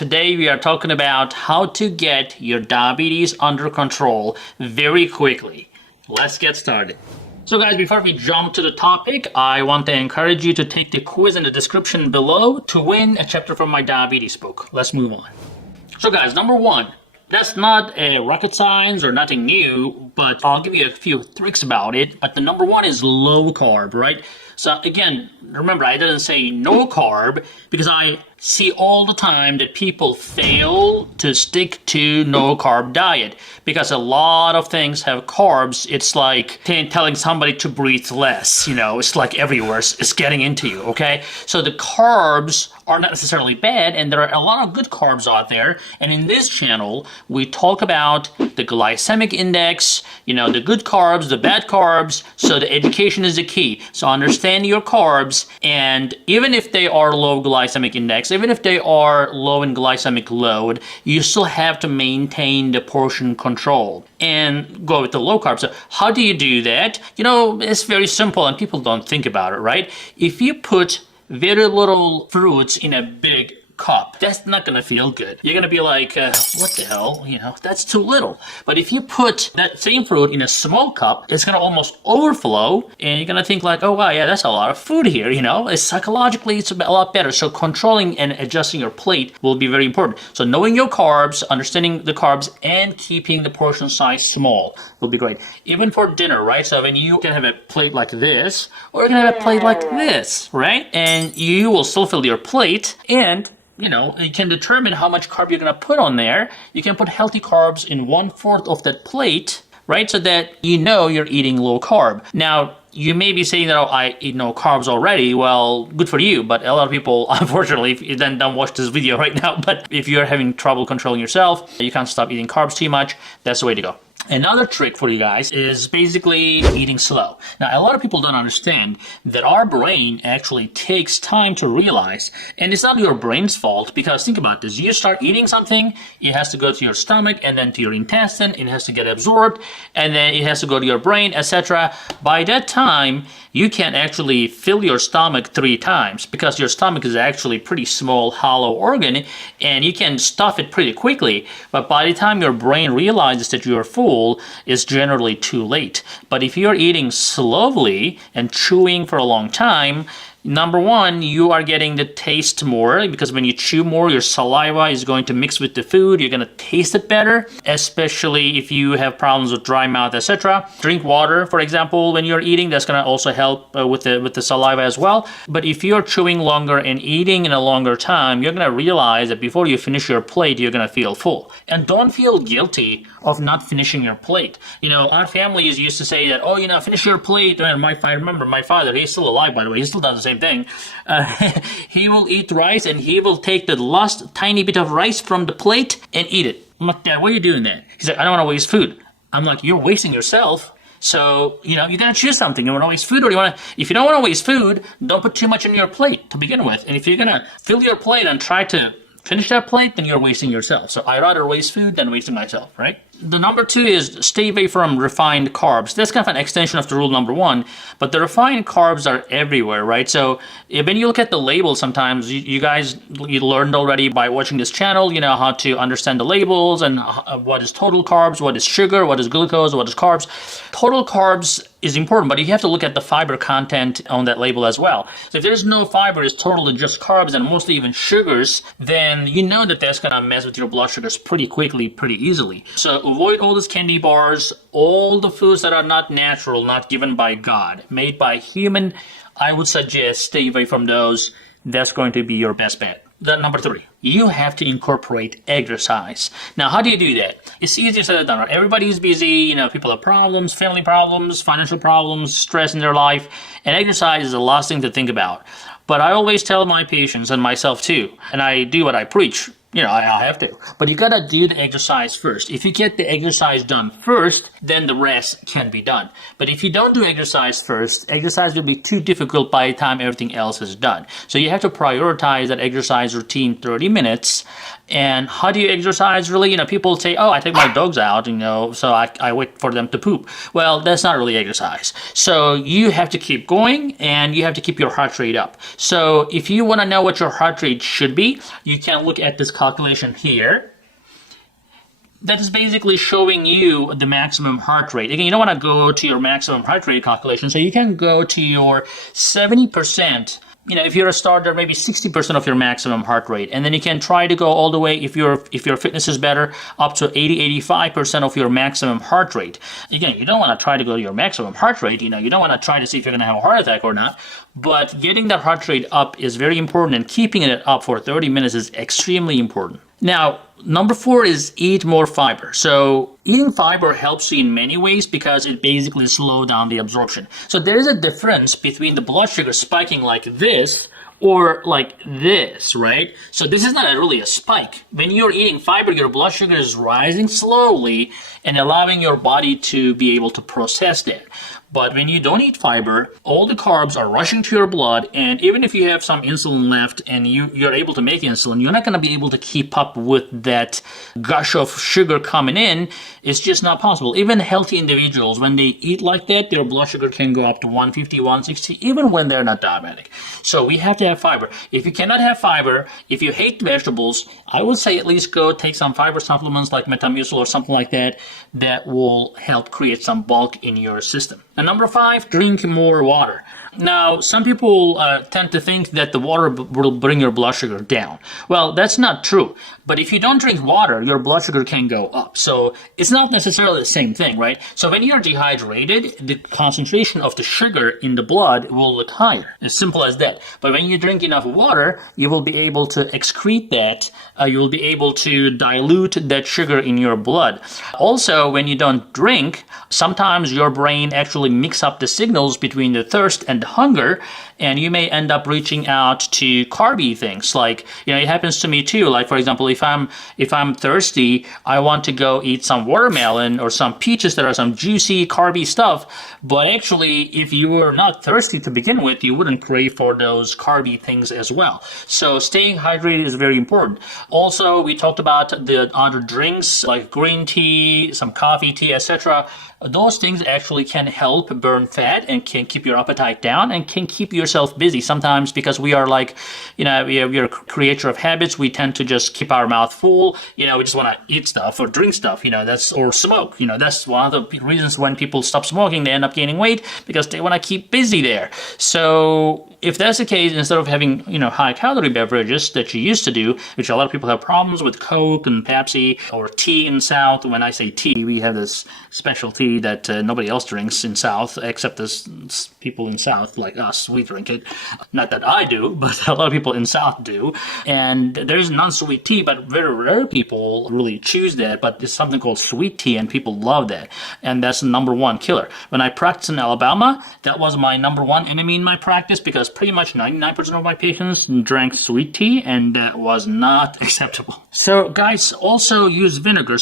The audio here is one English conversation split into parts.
Today we are talking about how to get your diabetes under control very quickly. Let's get started. So guys, before we jump to the topic, I want to encourage you to take the quiz in the description below to win a chapter from my diabetes book. Let's move on. So guys, number one, that's not a rocket science or nothing new, but I'll give you a few tricks about it. But the number one is low carb, right? So again, remember, I didn't say no carb because I see all the time that people fail to stick to no carb diet because a lot of things have carbs. It's like telling somebody to breathe less, it's like everywhere. It's getting into you, okay? So the carbs are not necessarily bad, and there are a lot of good carbs out there. And in this channel, we talk about the glycemic index, the good carbs, the bad carbs. So the education is the key. So understand your carbs, and even if they are low glycemic index, even if they are low in glycemic load, you still have to maintain the portion control and go with the low carb. So how do you do that? It's very simple and people don't think about it, right? If you put very little fruits in a big cup, that's not gonna feel good. You're gonna be like, what the hell? That's too little. But if you put that same fruit in a small cup, it's gonna almost overflow, and you're gonna think like, oh wow, yeah, that's a lot of food here. It's psychologically, it's a lot better. So controlling and adjusting your plate will be very important. So knowing your carbs, understanding the carbs, and keeping the portion size small will be great. Even for dinner, right? So when you can have a plate like this, or you can have a plate like this, right? And you will still fill your plate, and you can determine how much carb you're going to put on there. You can put healthy carbs in 1/4 of that plate, right? So that you're eating low carb. Now, you may be saying that, oh, I eat no carbs already. Well, good for you. But a lot of people, unfortunately, if you then don't watch this video right now, but if you're having trouble controlling yourself, you can't stop eating carbs too much. That's the way to go. Another trick for you guys is basically eating slow. Now, a lot of people don't understand that our brain actually takes time to realize, and it's not your brain's fault, because think about this. You start eating something, it has to go to your stomach and then to your intestine, it has to get absorbed, and then it has to go to your brain, etc. By that time, you can actually fill your stomach 3 times because your stomach is actually a pretty small, hollow organ, and you can stuff it pretty quickly. But by the time your brain realizes that you're full, it's generally too late. But if you're eating slowly and chewing for a long time, number one, you are getting the taste more, because when you chew more, your saliva is going to mix with the food. You're going to taste it better, especially if you have problems with dry mouth, etc. Drink water, for example, when you're eating. That's going to also help with the saliva as well. But if you're chewing longer and eating in a longer time, you're going to realize that before you finish your plate, you're going to feel full. And don't feel guilty of not finishing your plate. Our families used to say that, oh, finish your plate. And I remember my father, he's still alive, by the way, he still does the same thing. He will eat rice and he will take the last tiny bit of rice from the plate and eat it. I'm like, Dad, why are you doing that? He's like, I don't want to waste food. I'm like, you're wasting yourself. So, you gotta choose something. You want to waste food, or if you don't want to waste food, don't put too much in your plate to begin with. And if you're gonna fill your plate and try to finish that plate, then you're wasting yourself. So I'd rather waste food than wasting myself, right? The number 2 is stay away from refined carbs. That's kind of an extension of the rule number 1, but the refined carbs are everywhere, right? So when you look at the label, sometimes you learned already by watching this channel, how to understand the labels and what is total carbs, what is sugar, what is glucose, what is carbs. Total carbs is important, but you have to look at the fiber content on that label as well. So if there's no fiber, it's totally just carbs and mostly even sugars, then that's gonna mess with your blood sugars pretty quickly, pretty easily. So avoid all these candy bars, all the foods that are not natural, not given by God, made by human. I would suggest stay away from those. That's going to be your best bet. Then number 3, you have to incorporate exercise. Now, how do you do that? It's easier said than done. Everybody's busy, people have problems, family problems, financial problems, stress in their life, and exercise is the last thing to think about. But I always tell my patients, and myself too, and I do what I preach. I have to. But you gotta do the exercise first. If you get the exercise done first, then the rest can be done. But if you don't do exercise first, exercise will be too difficult by the time everything else is done. So you have to prioritize that exercise routine 30 minutes. And how do you exercise really? People say, oh, I take my dogs out, so I wait for them to poop. Well, that's not really exercise. So you have to keep going and you have to keep your heart rate up. So if you want to know what your heart rate should be, you can look at this calculation here that is basically showing you the maximum heart rate. Again, you don't want to go to your maximum heart rate calculation, so you can go to your 70%. If you're a starter, maybe 60% of your maximum heart rate. And then you can try to go all the way, if your fitness is better, up to 80-85% of your maximum heart rate. Again, you don't want to try to go to your maximum heart rate. You don't want to try to see if you're going to have a heart attack or not. But getting that heart rate up is very important, and keeping it up for 30 minutes is extremely important. Now, number 4 is eat more fiber. So eating fiber helps you in many ways because it basically slows down the absorption. So there is a difference between the blood sugar spiking like this or like this, right? So this is not really a spike. When you're eating fiber, your blood sugar is rising slowly and allowing your body to be able to process that. But when you don't eat fiber, all the carbs are rushing to your blood, and even if you have some insulin left and you're able to make insulin, you're not going to be able to keep up with that gush of sugar coming in. It's just not possible. Even healthy individuals, when they eat like that, their blood sugar can go up to 150, 160, even when they're not diabetic. So we have to have fiber. If you cannot have fiber, if you hate vegetables, I would say at least go take some fiber supplements like Metamucil or something like that will help create some bulk in your system. And number 5, drink more water. Now, some people tend to think that the water will bring your blood sugar down. Well, that's not true. But if you don't drink water, your blood sugar can go up. So it's not necessarily the same thing, right? So when you're dehydrated, the concentration of the sugar in the blood will look higher. As simple as that. But when you drink enough water, you will be able to excrete that. You will be able to dilute that sugar in your blood. Also, when you don't drink, sometimes your brain actually mix up the signals between the thirst and the hunger, and you may end up reaching out to carby things. Like, it happens to me too. Like, for example, if I'm thirsty, I want to go eat some watermelon or some peaches that are some juicy carby stuff. But actually, if you were not thirsty to begin with, you wouldn't crave for those carby things as well. So staying hydrated is very important. Also, we talked about the other drinks like green tea, some coffee, tea, etc. Those things actually can help burn fat and can keep your appetite down and can keep yourself busy. Sometimes because we are like, we're a creature of habits, we tend to just keep our mouth full. We just want to eat stuff or drink stuff, or smoke. That's one of the reasons when people stop smoking, they end up gaining weight because they want to keep busy there. So if that's the case, instead of having, high calorie beverages that you used to do, which a lot of people have problems with Coke and Pepsi or tea in South. When I say tea, we have this special tea that nobody else drinks in South, except as people in South like us. We drink it. Not that I do, but a lot of people in South do. And there's non-sweet tea, but very rare people really choose that. But there's something called sweet tea, and people love that. And that's the number 1 killer. When I practiced in Alabama, that was my number 1 enemy in my practice because pretty much 99% of my patients drank sweet tea, and that was not acceptable. So guys, also use vinegar.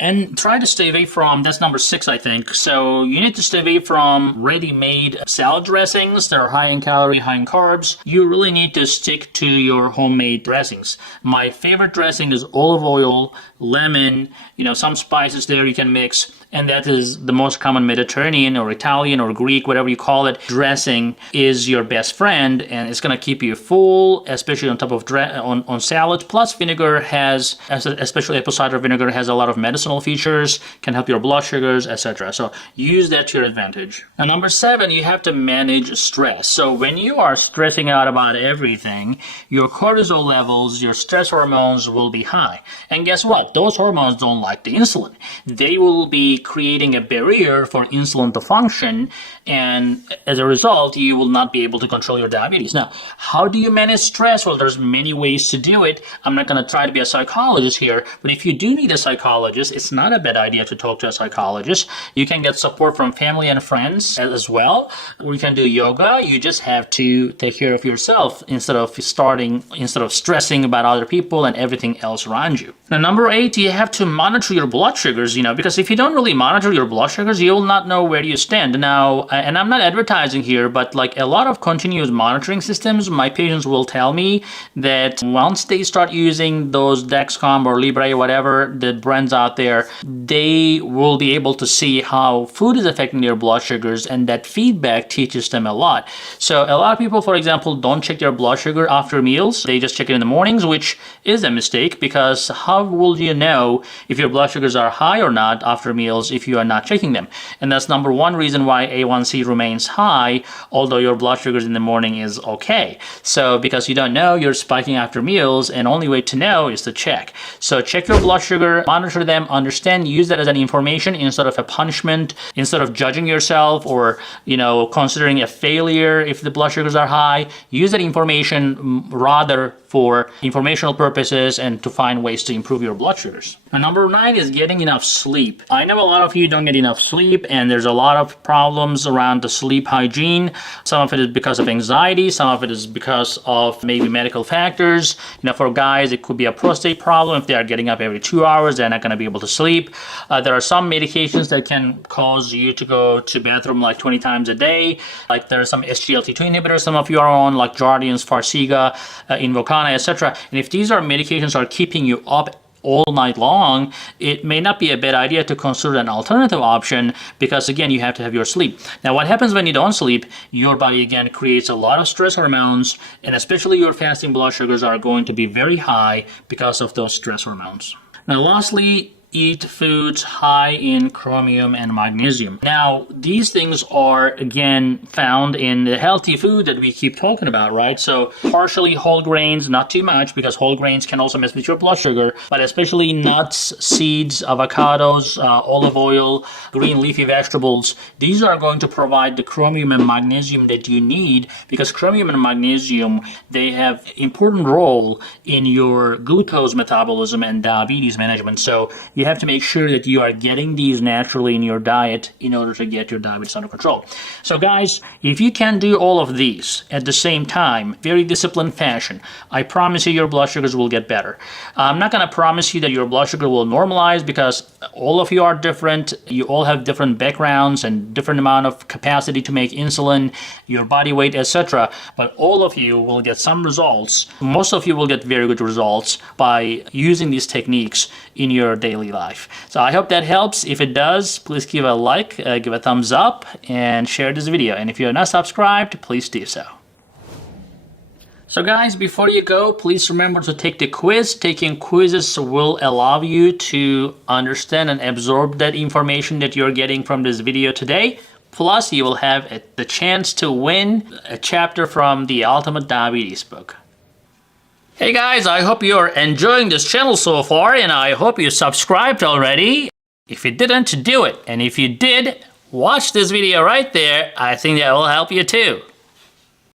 And try to stay away from, that's number 6, I think. So you need to stay away from ready-made salad dressings that are high in calorie, high in carbs. You really need to stick to your homemade dressings. My favorite dressing is olive oil, lemon, some spices there you can mix. And that is the most common Mediterranean or Italian or Greek, whatever you call it, dressing is your best friend, and it's going to keep you full, especially on top of on salad. Plus, vinegar has, especially apple cider vinegar, has a lot of medicinal features, can help your blood sugars, etc. So use that to your advantage. And number 7, you have to manage stress. So when you are stressing out about everything, your cortisol levels, your stress hormones will be high. And guess what? Those hormones don't like the insulin. They will be creating a barrier for insulin to function, and as a result, you will not be able to control your diabetes. Now, how do you manage stress? Well, there's many ways to do it. I'm not going to try to be a psychologist here, but if you do need a psychologist, it's not a bad idea to talk to a psychologist. You can get support from family and friends as well. We can do yoga. You just have to take care of yourself instead of stressing about other people and everything else around you. Now, number 8, you have to monitor your blood sugars, because if you don't really really monitor your blood sugars, you will not know where you stand. Now, and I'm not advertising here, but like a lot of continuous monitoring systems, my patients will tell me that once they start using those Dexcom or Libre, whatever the brands out there, they will be able to see how food is affecting their blood sugars, and that feedback teaches them a lot. So a lot of people, for example, don't check their blood sugar after meals. They just check it in the mornings, which is a mistake, because how will you know if your blood sugars are high or not after meals if you are not checking them? And that's number one reason why A1C remains high, although your blood sugars in the morning is okay. So because you don't know, you're spiking after meals, and only way to know is to check. So check your blood sugar, monitor them, understand, use that as an information instead of a punishment, instead of judging yourself or, considering a failure if the blood sugars are high. Use that information rather for informational purposes and to find ways to improve your blood sugars. And number 9 is getting enough sleep. I know a lot of you don't get enough sleep, and there's a lot of problems around the sleep hygiene. Some of it is because of anxiety, some of it is because of maybe medical factors. For guys, it could be a prostate problem. If they are getting up every 2 hours, they're not going to be able to sleep. There are some medications that can cause you to go to bathroom like 20 times a day. Like there are some SGLT2 inhibitors some of you are on, like Jardiance, Farxiga, Invokana, etc. And if these medications are keeping you up all night long, it may not be a bad idea to consider an alternative option, because again, you have to have your sleep. Now, what happens when you don't sleep? Your body again creates a lot of stress hormones, and especially your fasting blood sugars are going to be very high because of those stress hormones. Now, lastly, eat foods high in chromium and magnesium. Now, these things are, again, found in the healthy food that we keep talking about, right? So, partially whole grains, not too much, because whole grains can also mess with your blood sugar, but especially nuts, seeds, avocados, olive oil, green leafy vegetables. These are going to provide the chromium and magnesium that you need, because chromium and magnesium, they have important role in your glucose metabolism and diabetes management. So, you have to make sure that you are getting these naturally in your diet in order to get your diabetes under control. So guys, if you can do all of these at the same time, very disciplined fashion, I promise you your blood sugars will get better. I'm not going to promise you that your blood sugar will normalize, because all of you are different. You all have different backgrounds and different amount of capacity to make insulin, your body weight, etc. But all of you will get some results. Most of you will get very good results by using these techniques in your daily life. So I hope that helps. If it does, please give a like, give a thumbs up, and share this video. And if you're not subscribed, please do so. So guys, before you go, please remember to take the quiz. Taking quizzes will allow you to understand and absorb that information that you're getting from this video today. Plus, you will have the chance to win a chapter from the Ultimate Diabetes book. Hey guys, I hope you're enjoying this channel so far, and I hope you subscribed already. If you didn't, do it. And if you did, watch this video right there. I think that will help you too.